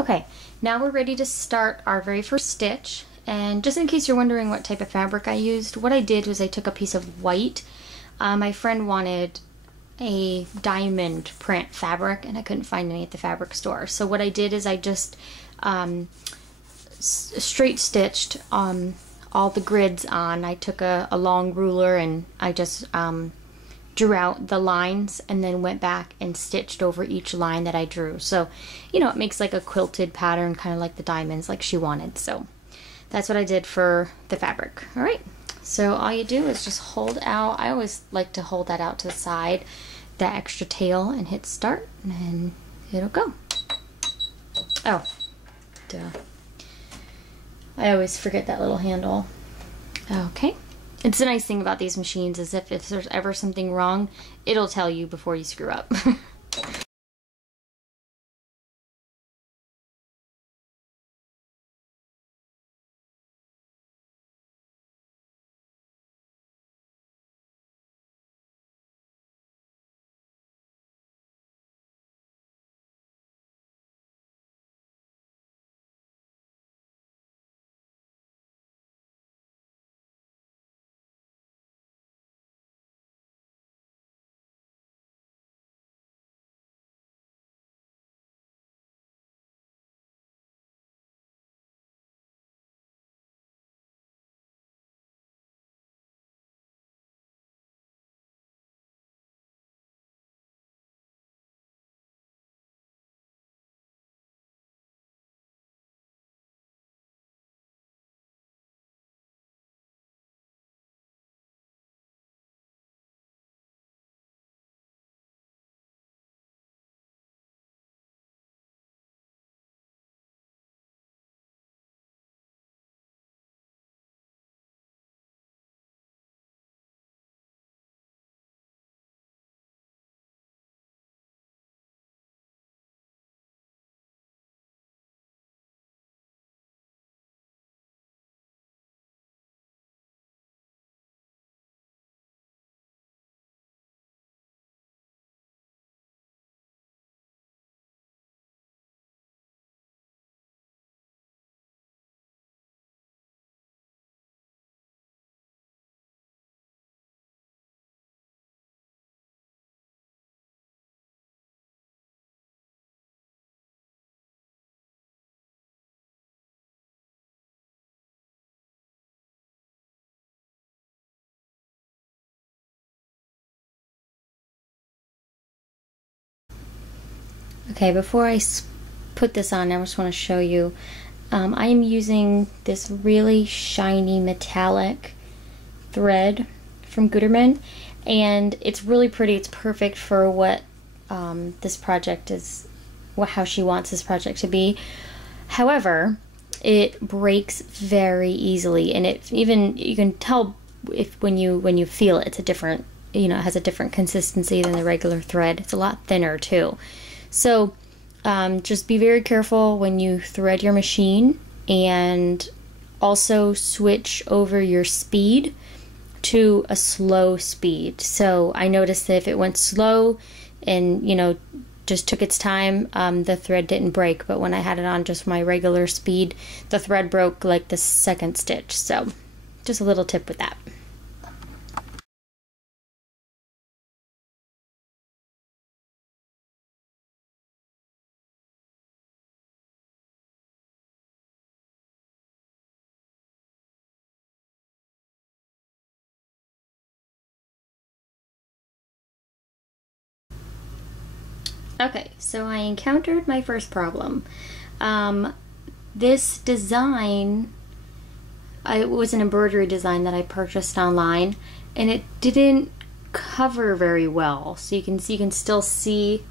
Okay, now we're ready to start our very first stitch. And just in case you're wondering what type of fabric I used, what I did was I took a piece of white. My friend wanted a diamond print fabric and I couldn't find any at the fabric store. So what I did is I just straight stitched all the grids on. I took a long ruler and I just drew out the lines and then went back and stitched over each line that I drew. So, you know, it makes like a quilted pattern, kind of like the diamonds like she wanted. So that's what I did for the fabric. All right, so all you do is just hold out. I always like to hold that out to the side, that extra tail, and hit start, and then it'll go. Oh, duh. I always forget that little handle. Okay. It's the nice thing about these machines is if there's ever something wrong, it'll tell you before you screw up. Okay, before I put this on, I just want to show you, I am using this really shiny metallic thread from Gutermann, and it's really pretty. It's perfect for what this project is, how she wants this project to be. However, it breaks very easily, and it even, you can tell if when you feel it, it's a different, you know, it has a different consistency than the regular thread. It's a lot thinner too. So just be very careful when you thread your machine, and also switch over your speed to a slow speed. So I noticed that if it went slow and, you know, just took its time, the thread didn't break, but when I had it on just my regular speed, the thread broke like the second stitch. So just a little tip with that. Okay, so I encountered my first problem. This design, it was an embroidery design that I purchased online, and it didn't cover very well. So you can still see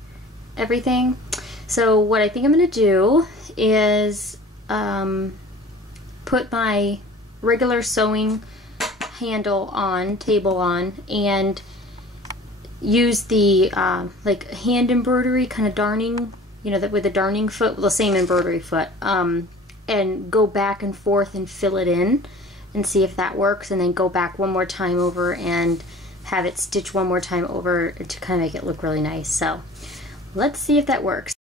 everything. So what I think I'm going to do is put my regular sewing handle on, table on, and use the like hand embroidery kind of darning, you know, that with the darning foot, the same embroidery foot, and go back and forth and fill it in and see if that works, and then go back one more time over and have it stitch one more time over to kind of make it look really nice. So let's see if that works.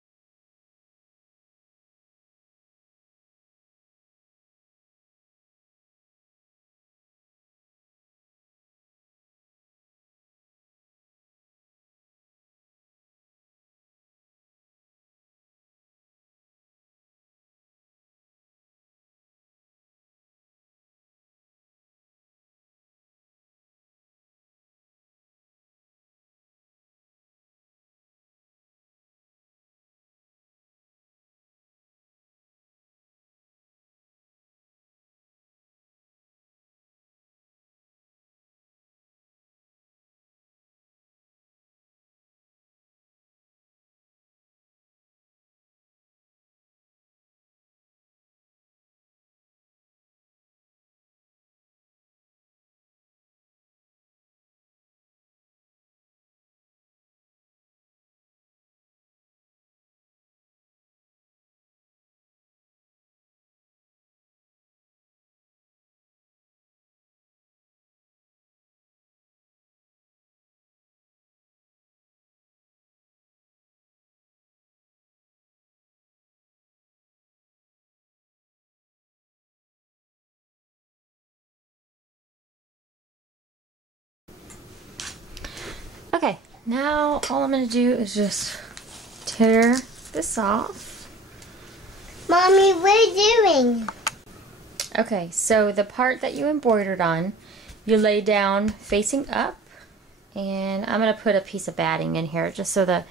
Okay, now all I'm going to do is just tear this off. Mommy, what are you doing? Okay, so the part that you embroidered on, you lay down facing up, and I'm going to put a piece of batting in here just so the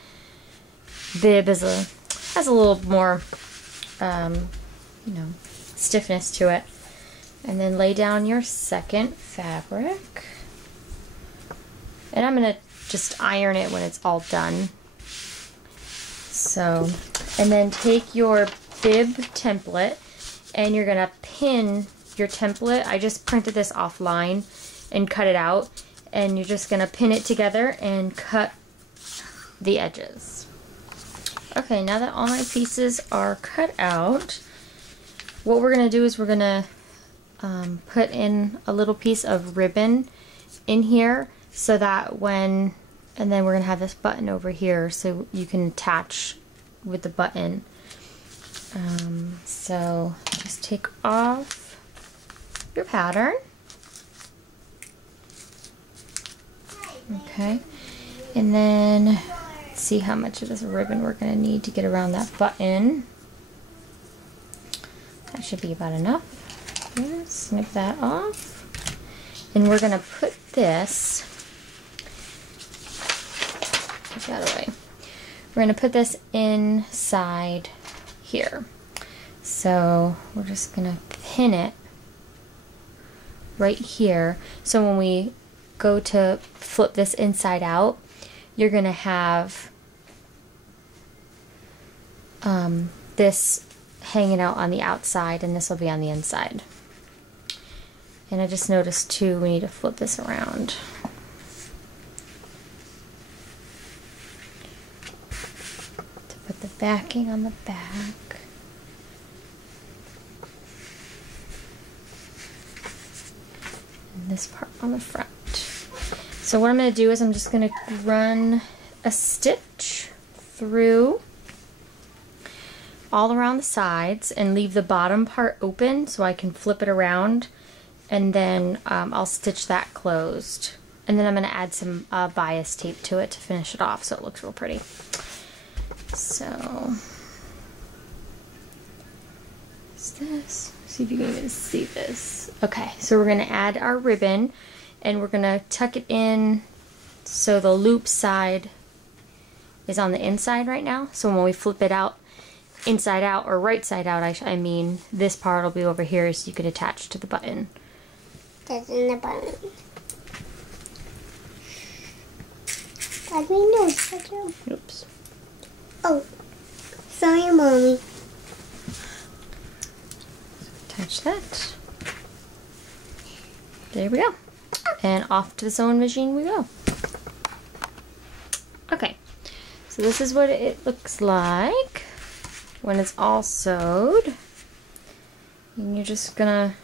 bib has a little more, you know, stiffness to it. And then lay down your second fabric. And I'm going to just iron it when it's all done. So, and then take your bib template and you're going to pin your template. I just printed this offline and cut it out. And you're just going to pin it together and cut the edges. Okay, now that all my pieces are cut out, what we're going to do is we're going to put in a little piece of ribbon in here so that when, and then we're going to have this button over here so you can attach with the button. So just take off your pattern. Okay, and then let's see how much of this ribbon we're going to need to get around that button. That should be about enough. Yeah, snip that off. And we're going to put this, push that away. We're going to put this inside here. So we're just going to pin it right here. So when we go to flip this inside out, you're going to have this hanging out on the outside and this will be on the inside. And I just noticed too, we need to flip this around. To put the backing on the back. And this part on the front. So what I'm going to do is I'm just going to run a stitch through all around the sides and leave the bottom part open so I can flip it around, and then I'll stitch that closed. And then I'm going to add some bias tape to it to finish it off so it looks real pretty. So, what's this? See if you can even see this. Okay, so we're going to add our ribbon and we're going to tuck it in so the loop side is on the inside right now. So when we flip it out, inside out or right side out, I mean, this part will be over here so you could attach to the button. That's in the button. Let me know. Oops. Oh, sorry, Mommy. Attach that. There we go. And off to the sewing machine we go. Okay, so this is what it looks like when it's all sewed. And you're just gonna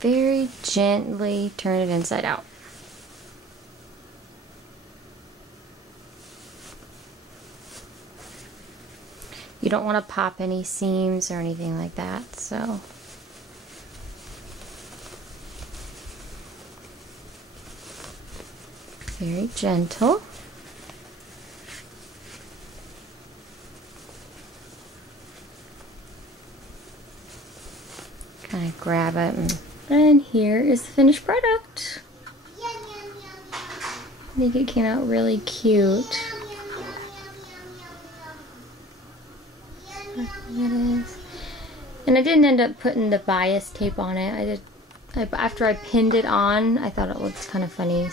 very gently turn it inside out. You don't want to pop any seams or anything like that, so. Very gentle. Kind of grab it, and here is the finished product. I think it came out really cute. It is. And I didn't end up putting the bias tape on it. After I pinned it on, I thought it looked kind of funny.